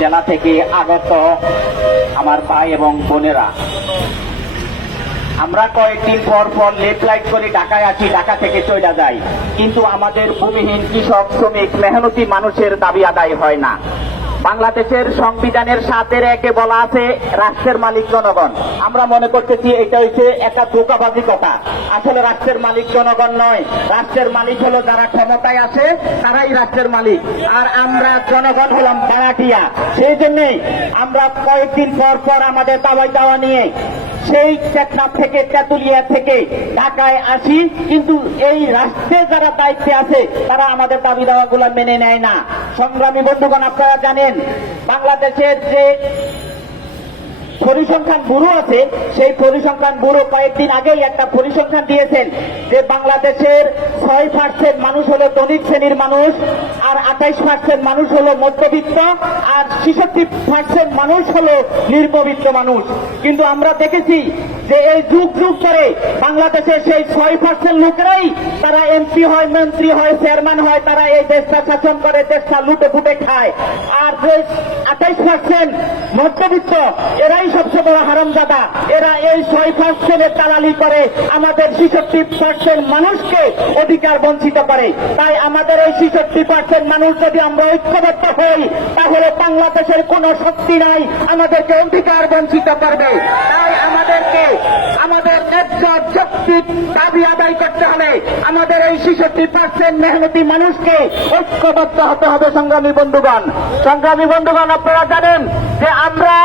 জেলা থেকে আগত আমার ভাই এবং বোনেরা, আমরা কয়েকদিন পর পর লেট লাইট করে ঢাকায় আসি, ঢাকা থেকে চলে যাই, কিন্তু আমাদের ভূমিহীন কৃষক, শ্রমিক, মেহনতি মানুষের দাবি আদায় হয় না। বাংলাদেশের সংবিধানের 7-1 বলা আছে রাষ্ট্রের মালিক জনগণ। আমরা মনে করতেছি এটা হচ্ছে একটা ধোঁকাবাজি কথা। আসলে রাষ্ট্রের মালিক জনগণ নয়, রাষ্ট্রের মালিক হলো যারা ক্ষমতায় আছে, তারাই রাষ্ট্রের মালিক, আর আমরা জনগণ হলাম ভাড়াটিয়া। সেই জন্যই আমরা কয়েকদিন পর পর আমাদের দাওয়াই দাওয়া নিয়ে সেই টেকনাফ থেকে, তেঁতুলিয়া থেকে ঢাকায় আসি, কিন্তু এই রাষ্ট্রে যারা দায়িত্বে আছে তারা আমাদের দাবি দাওয়াগুলো মেনে নেয় না। সংগ্রামী বন্ধুগণ, আপনারা জানেন বাংলাদেশের যে পরিসংখ্যান ব্যুরো আছে, সেই পরিসংখ্যান ব্যুরো কয়েকদিন আগেই একটা পরিসংখ্যান দিয়েছেন যে বাংলাদেশের 6% মানুষ হলো ধনিক শ্রেণীর মানুষ, আর 28% মানুষ হলো মধ্যবিত্ত, আর 66% মানুষ হলো নিম্নবিত্ত মানুষ। কিন্তু আমরা দেখেছি যে এই যুগ যুগ করে বাংলাদেশের সেই 6% লোকেরাই তারা এমপি হয়, মন্ত্রী হয়, চেয়ারম্যান হয়, তারা এই দেশটা শাসন করে, দেশটা লুটে ফুটে খায়। আর যে 28% মধ্যবিত্ত, এরাই সবচেয়ে বড় হারামজাদা। এরা এই 6% দালালি করে আমাদের 66% মানুষকে অধিকার বঞ্চিত করে। তাই আমাদের এই 66% মানুষ যদি আমরা ঐক্যবদ্ধ হই, তাহলে বাংলাদেশের কোনো শক্তি নাই আমাদেরকে অধিকার বঞ্চিত করবে। তাই আমাদেরকে আমাদের ন্যায্য যৌক্তিক দাবি আদায় করতে হবে। আমাদের এই 66% মেহনতি মানুষকে ঐক্যবদ্ধ হতে হবে। সংগ্রামী বন্ধুগণ, আপনারা জানেন যে আমরা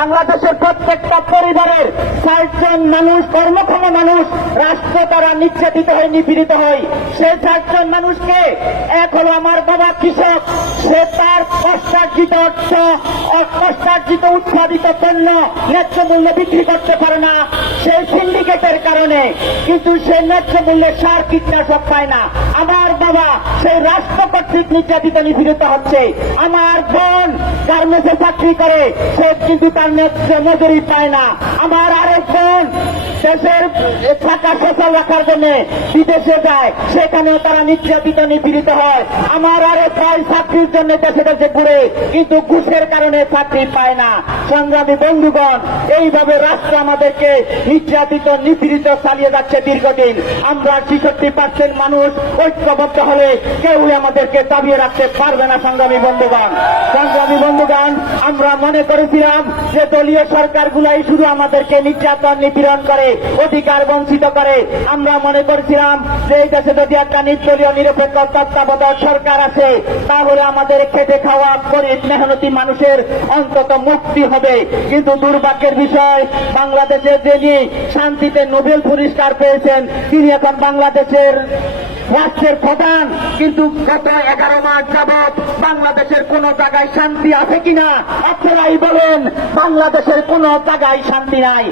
বাংলাদেশের প্রত্যেকটা পরিবারের 60 জন মানুষ, কর্মক্ষম মানুষ, রাষ্ট্র দ্বারা নির্যাতিত হয়, নিপীড়িত হয়। সেই 60 জন মানুষকে, এক হলো আমার বাবা কৃষক, সে তার কষ্টার্জিত অর্থ, কষ্টার্জিত উৎপাদিত পণ্য ন্যায্য মূল্যে বিক্রি করতে পারে না সেই সিন্ডিকেটের কারণে, কিন্তু সে ন্যায্য মূল্যে সার কীটনাশক পায় না। আমার বাবা সেই রাষ্ট্র কর্তৃক নির্যাতিত, নিপীড়িত হচ্ছে। আমার বোন গার্মেন্টসে চাকরি করে, সে কিন্তু তার ন্যায্য মজুরি পায় না। আমার আরেক বোন দেশের টাকা সচল রাখার জন্য বিদেশে যায়, সেখানেও তারা নির্যাতিত, নিপীড়িত হয়। আমার আরেক ভাই চাকরির জন্য দেশে দেশে ঘুরে, কিন্তু ঘুষের কারণে চাকরি পায় না। সংগ্রামী বন্ধুগণ, এইভাবে রাষ্ট্র আমাদেরকে নির্যাতিত, নিপীড়িত চালিয়ে যাচ্ছে দীর্ঘদিন। আমরা 66% মানুষ ঐক্যবদ্ধ হলে কেউই আমাদেরকে দাবিয়ে রাখতে পারবে না। সংগ্রামী বন্ধুগণ, আমরা মনে করেছিলাম যে দলীয় সরকারগুলাই শুধু আমাদেরকে নির্যাতন, নিপীড়ন করে, অধিকার বঞ্চিত করে। আমরা মনে করেছিলাম যে এই দেশে যদি একটা নির্দলীয় নিরপেক্ষ তত্ত্বাবধায়ক সরকার আছে, তাহলে আমাদের খেটে খাওয়া গরিব মেহনতি মানুষের অন্তত মুক্তি হবে। কিন্তু দুর্ভাগ্যের বিষয়, বাংলাদেশের যিনি শান্তিতে নোবেল পুরস্কার পেয়েছেন, তিনি এখন বাংলাদেশের রাষ্ট্রের প্রধান, কিন্তু গত 11 মাস যাবৎ বাংলাদেশের কোন জায়গায় শান্তি আছে কিনা আপনারাই বলেন। বাংলাদেশের কোন জায়গায় শান্তি নাই।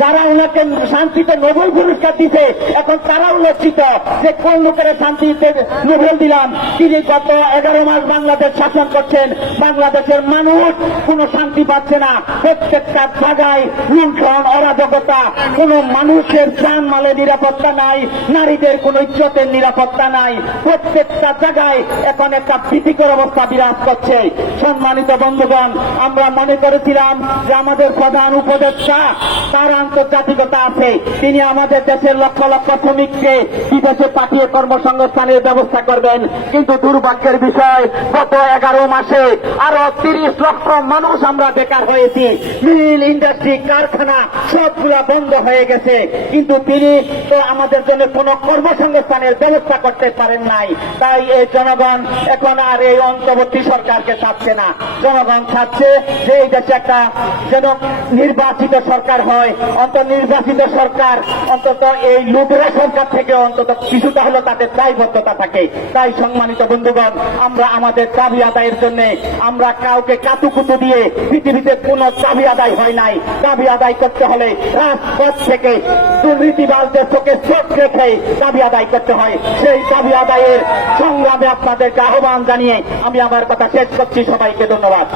যারা ওনাকে শান্তিতে নোবেল পুরস্কার দিতে, এখন তারাও লজ্জিত যে কোন লোকের শান্তিতে নোবেল দিলাম। তিনি গত 11 মাস বাংলাদেশ শাসন করছেন, বাংলাদেশের মানুষ কোন শান্তি পাচ্ছে না। প্রত্যেকটা জায়গায় লুণ্ঠন, অরাজকতা, কোন মানুষের জান মালের নিরাপত্তা নাই, নারীদের কোন ইজ্জতের নিরাপত্তা নাই। প্রত্যেকটা জায়গায় এখন একটা ভীতিকর অবস্থা বিরাজ করছে। সম্মানিত বন্ধুগণ, আমরা মনে করেছিলাম যে আমাদের প্রধান উপদেষ্টা, তার আন্তর্জাতিকতা আছে, তিনি আমাদের দেশের লক্ষ লক্ষ শ্রমিককে বিদেশে পাঠিয়ে কর্মসংস্থানের ব্যবস্থা করবেন। কিন্তু দুর্ভাগ্যের বিষয়, গত 11 মাসে আরো 30 লক্ষ মানুষ আমরা বেকার হয়েছি। মিল, ইন্ডাস্ট্রি, কারখানা সবগুলা বন্ধ হয়ে গেছে, কিন্তু তিনি তো আমাদের জন্য কোন কর্মসংস্থানের ব্যবস্থা করতে পারেন নাই। তাই এই জনগণ এখন আর এই অন্তর্বর্তী সরকারকে চাচ্ছে না। জনগণ চাচ্ছে যে এই দেশে একটা যেন নির্বাচিত সরকার হয়, অন্তর্নির্বাচিত সরকার, অন্তত এই লুটেরা সরকার থেকে অন্তত কিছুটা হলো তাদের দায়বদ্ধতা থাকে। তাই সম্মানিত বন্ধুগণ, আমরা আমাদের দাবি আদায়ের জন্য আমরা কাউকে কাতুকুতু দিয়ে পৃথিবীতে কোন দাবি আদায় হয় নাই। দাবি আদায় করতে হলে রাজপথ থেকে দুর্নীতিবাজদের চোখে চোখ রেখে দাবি আদায় করতে হয়। সেই দাবি আদায়ের সংগ্রামে আপনাদেরকে আহ্বান জানিয়ে আমি আমার কথা শেষ করছি। সবাইকে ধন্যবাদ।